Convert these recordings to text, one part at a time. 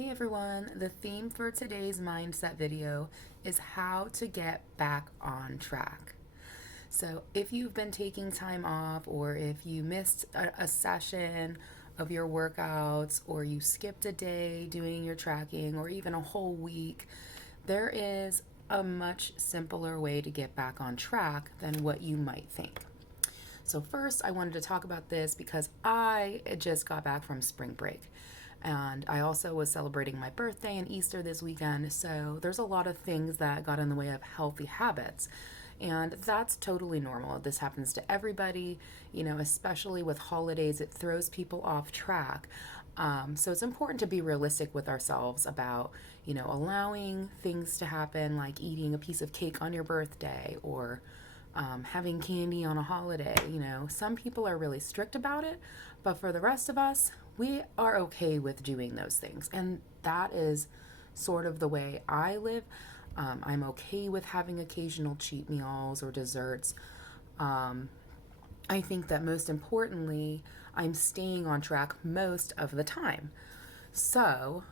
Hey everyone, the theme for today's mindset video is how to get back on track. So, if you've been taking time off, or if you missed a session of your workouts, or you skipped a day doing your tracking, or even a whole week, there is a much simpler way to get back on track than what you might think. So, first, I wanted to talk about this because I just got back from spring break. And I also was celebrating my birthday and Easter this weekend. So, there's a lot of things that got in the way of healthy habits. And that's totally normal. This happens to everybody, especially with holidays, it throws people off track. So it's important to be realistic with ourselves about, allowing things to happen like eating a piece of cake on your birthday or having candy on a holiday. Some people are really strict about it, but for the rest of us, we are okay with doing those things. And that is sort of the way I live. I'm okay with having occasional cheat meals or desserts. I think that most importantly, I'm staying on track most of the time. So,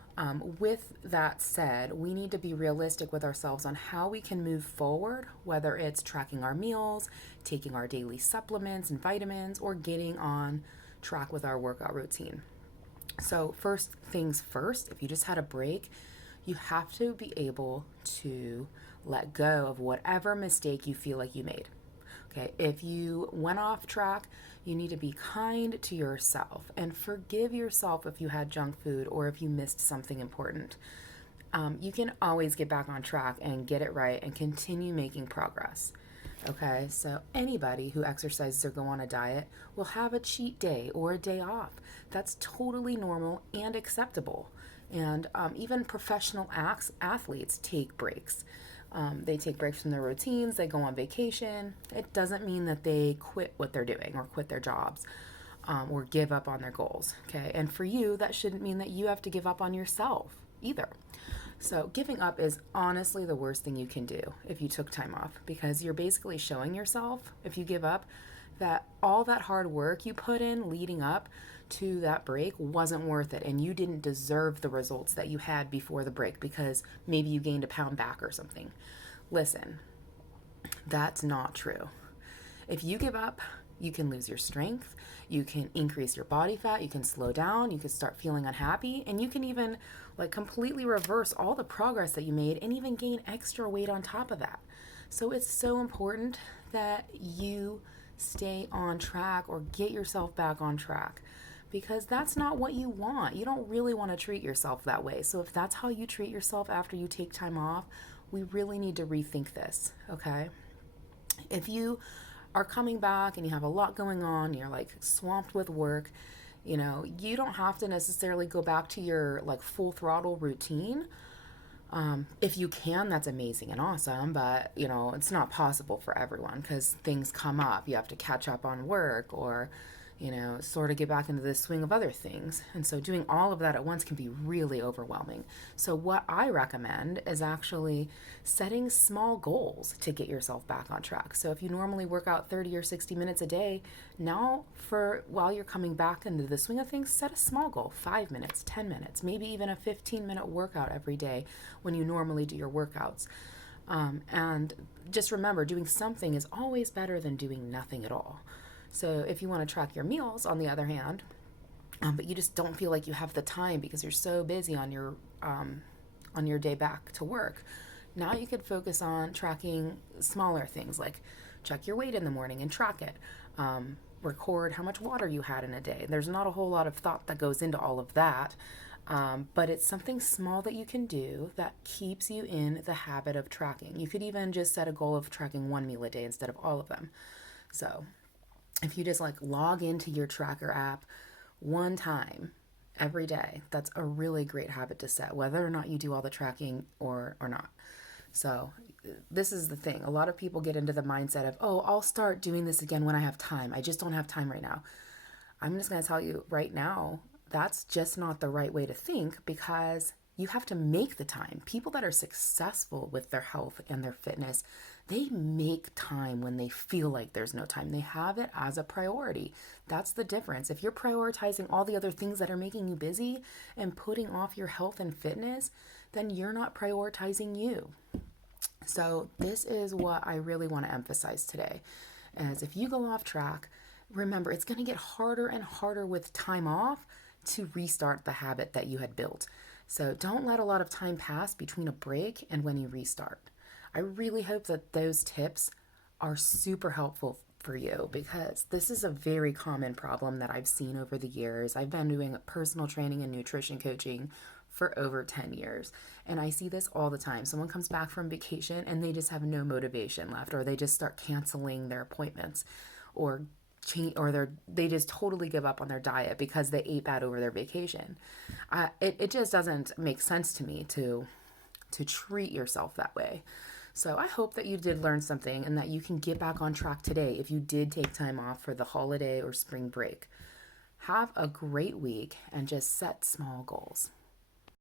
with that said, we need to be realistic with ourselves on how we can move forward, whether it's tracking our meals, taking our daily supplements and vitamins, or getting on track with our workout routine. So, first things first, if you just had a break, you have to be able to let go of whatever mistake you feel like you made. Okay, if you went off track, you need to be kind to yourself and forgive yourself if you had junk food or if you missed something important. You can always get back on track and get it right and continue making progress. Okay, so anybody who exercises or go on a diet will have a cheat day or a day off. That's totally normal and acceptable. And even professional athletes take breaks. They take breaks from their routines, they go on vacation. It doesn't mean that they quit what they're doing or quit their jobs or give up on their goals. Okay, and for you, that shouldn't mean that you have to give up on yourself either. So, giving up is honestly the worst thing you can do if you took time off because you're basically showing yourself, if you give up, that all that hard work you put in leading up to that break wasn't worth it and you didn't deserve the results that you had before the break because maybe you gained a pound back or something. Listen, that's not true. If you give up, you can lose your strength, you can increase your body fat, you can slow down, you can start feeling unhappy, and you can even completely reverse all the progress that you made and even gain extra weight on top of that. So it's so important that you stay on track or get yourself back on track because that's not what you want. You don't really want to treat yourself that way. So if that's how you treat yourself after you take time off, we really need to rethink this, okay? If you are coming back and you have a lot going on, you're swamped with work, you don't have to necessarily go back to your full throttle routine. If you can, that's amazing and awesome, but it's not possible for everyone because things come up. You have to catch up on work or sort of get back into the swing of other things. And so doing all of that at once can be really overwhelming. So what I recommend is actually setting small goals to get yourself back on track. So if you normally work out 30 or 60 minutes a day, now for while you're coming back into the swing of things, set a small goal, 5 minutes, 10 minutes, maybe even a 15-minute workout every day when you normally do your workouts. And just remember, doing something is always better than doing nothing at all. So if you want to track your meals, on the other hand, but you just don't feel like you have the time because you're so busy on your day back to work, now you could focus on tracking smaller things like check your weight in the morning and track it. Record how much water you had in a day. There's not a whole lot of thought that goes into all of that, but it's something small that you can do that keeps you in the habit of tracking. You could even just set a goal of tracking one meal a day instead of all of them. So if you just log into your tracker app one time every day, that's a really great habit to set, whether or not you do all the tracking or not. So this is the thing. A lot of people get into the mindset of, oh, I'll start doing this again when I have time. I just don't have time right now. I'm just going to tell you right now, that's just not the right way to think because You have to make the time. People that are successful with their health and their fitness, they make time when they feel like there's no time. They have it as a priority. That's the difference. If you're prioritizing all the other things that are making you busy and putting off your health and fitness, then you're not prioritizing you. So this is what I really want to emphasize today. As if you go off track, remember it's going to get harder and harder with time off to restart the habit that you had built. So don't let a lot of time pass between a break and when you restart. I really hope that those tips are super helpful for you, because this is a very common problem that I've seen over the years. I've been doing personal training and nutrition coaching for over 10 years, and I see this all the time. Someone comes back from vacation and they just have no motivation left, or they just start canceling their appointments, or they just totally give up on their diet because they ate bad over their vacation. It just doesn't make sense to me to treat yourself that way. So I hope that you did learn something and that you can get back on track today if you did take time off for the holiday or spring break. Have a great week and just set small goals.